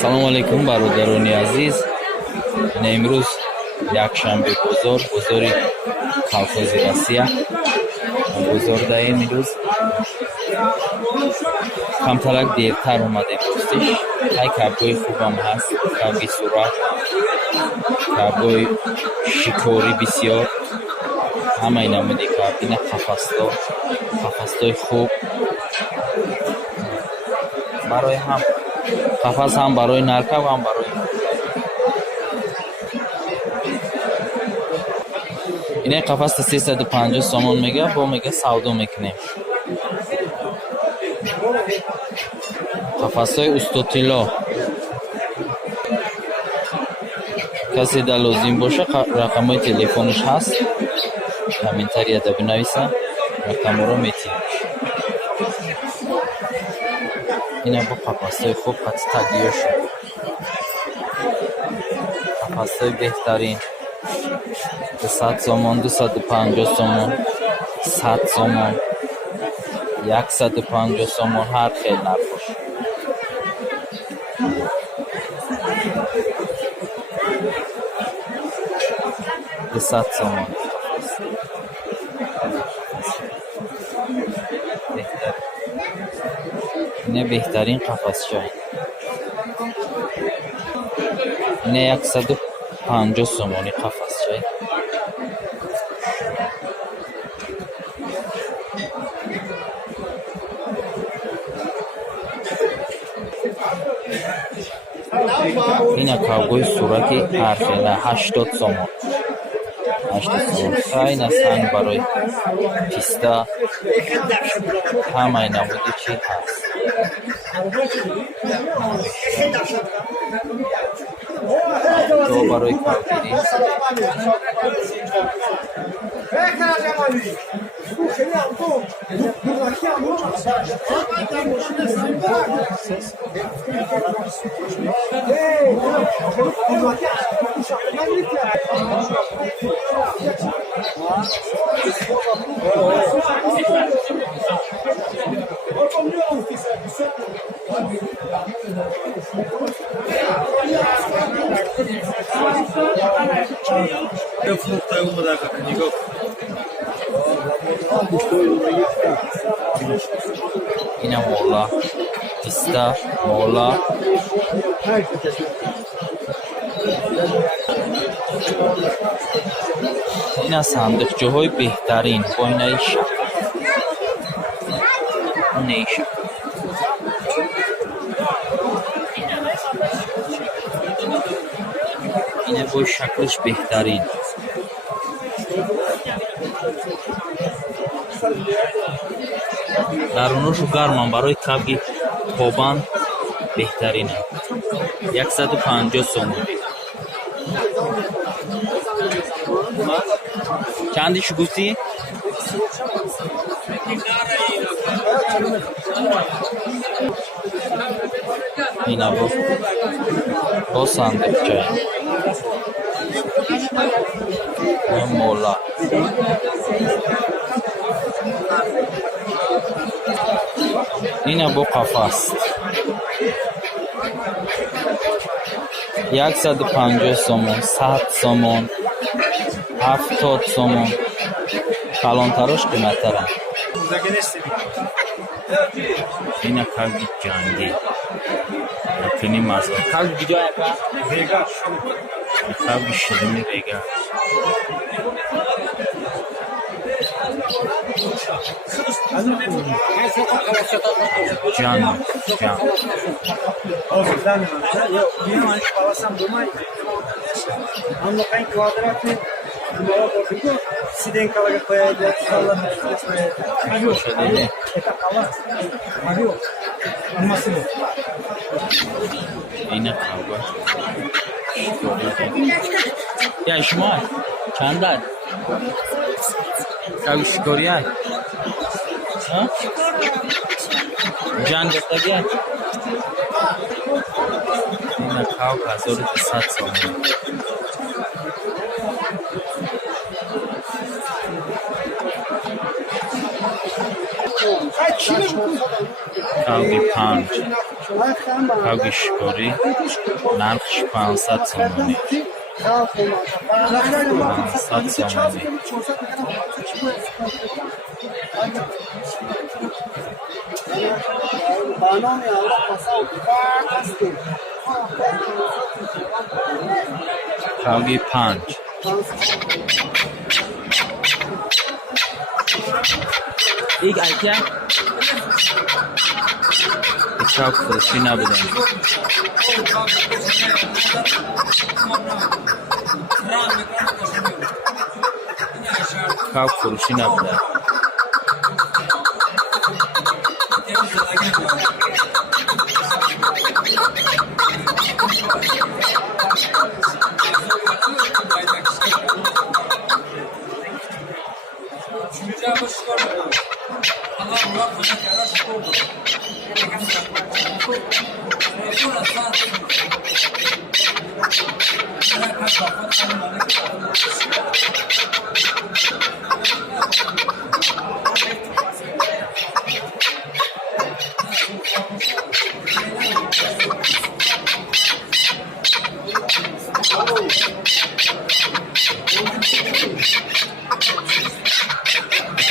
салому алейкум бародарони азиз. Имрӯз якшанбе бозори колхози Россия бозор даем. имрӯз камтарак дертар омадем. ростиш ҳай кабгои хубам ҳаст, кабги сурат, кабгои шикори бисёр, ҳамаи намуди кабгина қафасдои хуб барои ҳам қафас ҳам барои наркав ҳам барои инаи қафаста 350 сомон мега бо мега савдо мекунем. қафасҳои устотило касе да лозим боша рақамҳои телефонаш ҳаст, комментарияда бинависа, рақамҳоро метиҳад. ина бо қафасҳои хуб қати тагиё шуд. қафасҳои беҳтарин 200 сомон, 250 сомон, 100 сомон, 150 сомон, ҳар хел нархош. сомон ина беҳтарин қафасча. ина 150 сомони қафасча. ина кавгои сураки ҳархела 80 сомон. 80 сомон. Хайна санг барои писта ҳамаи намуди чи ҳаст. то барои кавгирӣ ина мола писта мола ина сандуқчаҳои беҳтарин бо инаи шакл ина бо шаклиш беҳтарин. даруношу гарман барои кабги тобанд беҳтарин. 150 сомон. чандиш гуфтӣ? ина бо сандуқча мола ина бо қафас 150 сомон, 100 сомон, 70 сомон. калонтараш қиматтаранд. ина кавги ҷангӣ якини мазо кавги ҷо яка вега кавги ширини вега ҷан Сиденкаларга кояды, салатка кояды. Это кала. Авио. Алмасыны. ина кавга. Я шумо чандад? Кавги шикория? Ха? Ҷан гуфтага? ина кавга 1200 сомон. Kavgi punch. کاوی شکاری نرخش 500 سومانی 500 سومانی کاوی 5 یک ایکه کاو فروشی نبودن کاو فروشی نبودن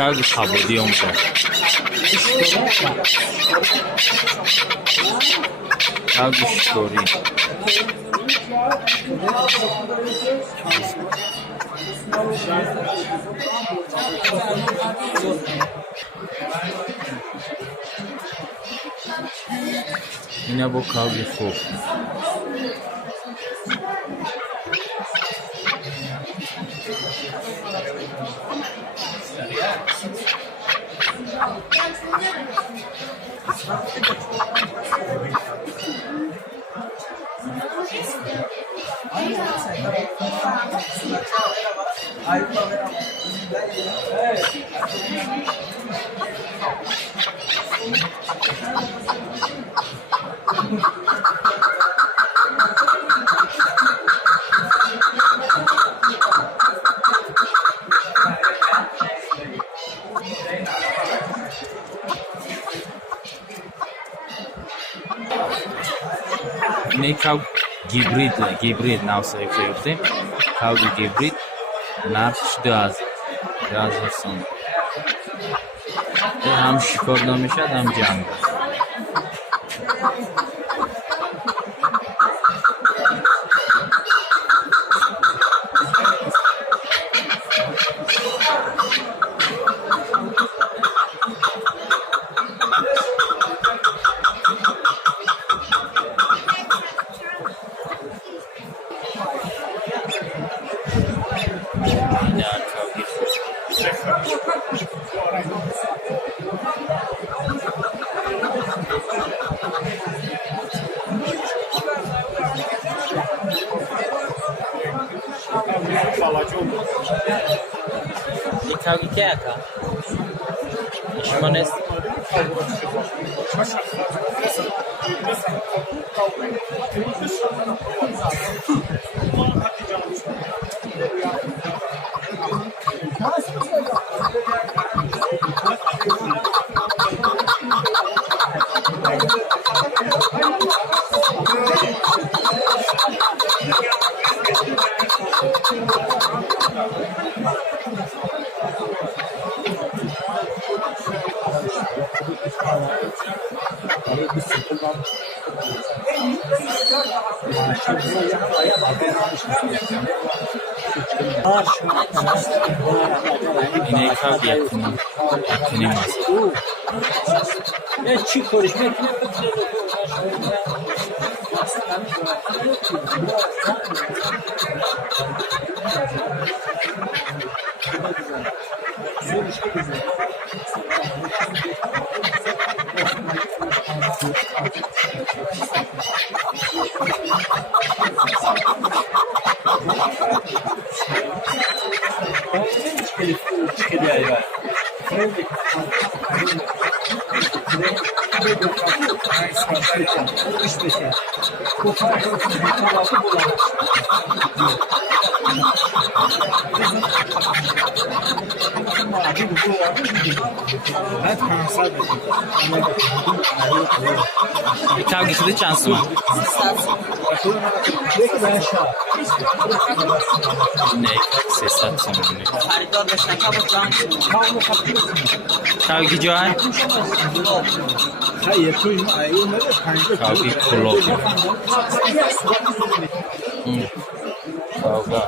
کاوی خابودی اونجا کاوی شکاری اینا با کاوی خوب اینه کاو گیبرید ناو سایفته کاوی گیبرید نرخش 2000 سوم هم شکار نمیشد هم جنگ I kałki jaka? Szmones? İneği kalk yakını masası. Ne çiğ konuşmak ne کاوگی شده چند تومن؟ نه 300 تومن. خریدار بشن کباب جان کاوگی جای؟ کاوگی کلو. کاوگا.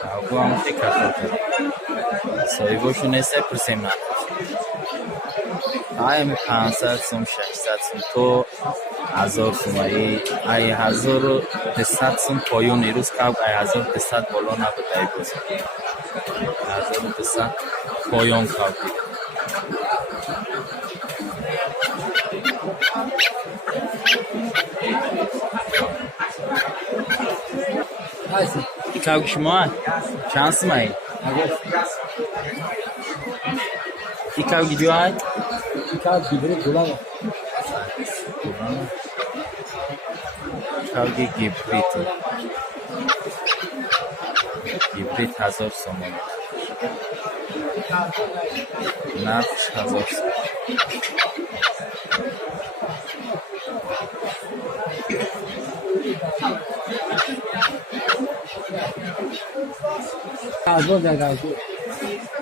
Каугу ам те картофел. Соевошо не се пресемна. Ай 500 сум 600 сум то 1000 сумаи ай 1200 сум поён ирӯз кавг ай 1200 боло набудай боз 1200 поён кавг کاوگی شما چند سومایی؟ این کاوگی جوای؟ کاوگی گیبریت 1000 سومان نفش 1000 سومان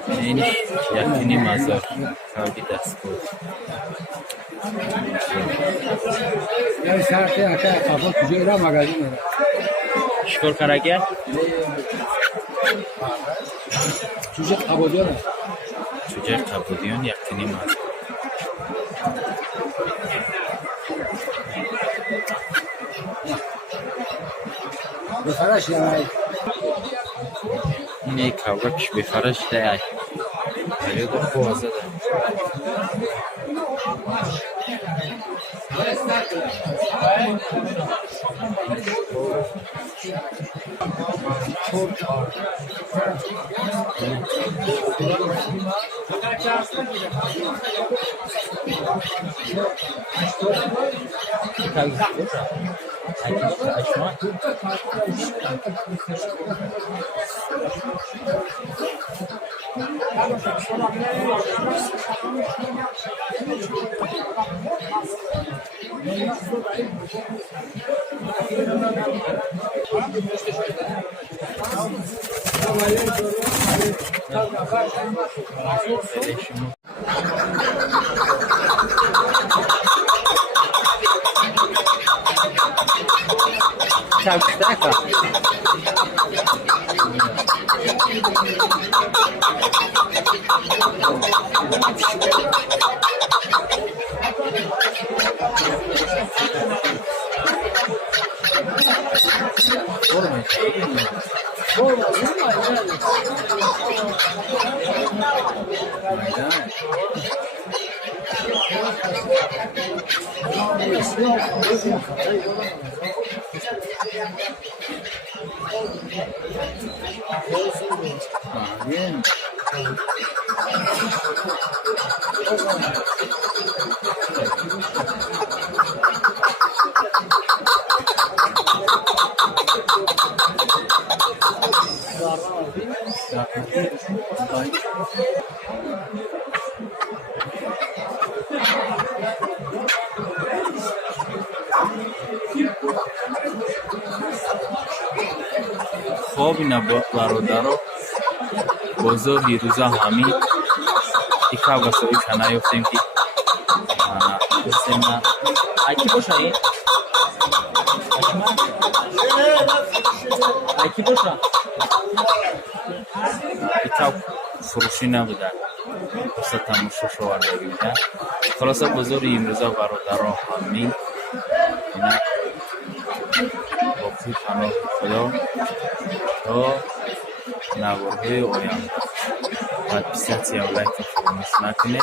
این یکنی مزار کاوگی دست بود شکر کرگه؟ چوجه قبودیانه چوجه قبودیان یکنی مزار بفرش یعنی این یک کاوگش بفرش ده ولی دو خوازه ده Kavgistaka. Bien. خب اینا برادرها بزرگی روزا همین ایکا واسوی کنه یفتیم که بسیم ایکی باشه این ایکی باشه ایکا فروشی نبوده بسا تماشا شوارده بیده خلاصه بزرگی این روزا برادرها همین اینا باقی پناه خدا تا نوارهای آینده podpisać się, lajka, فراموش نکنید.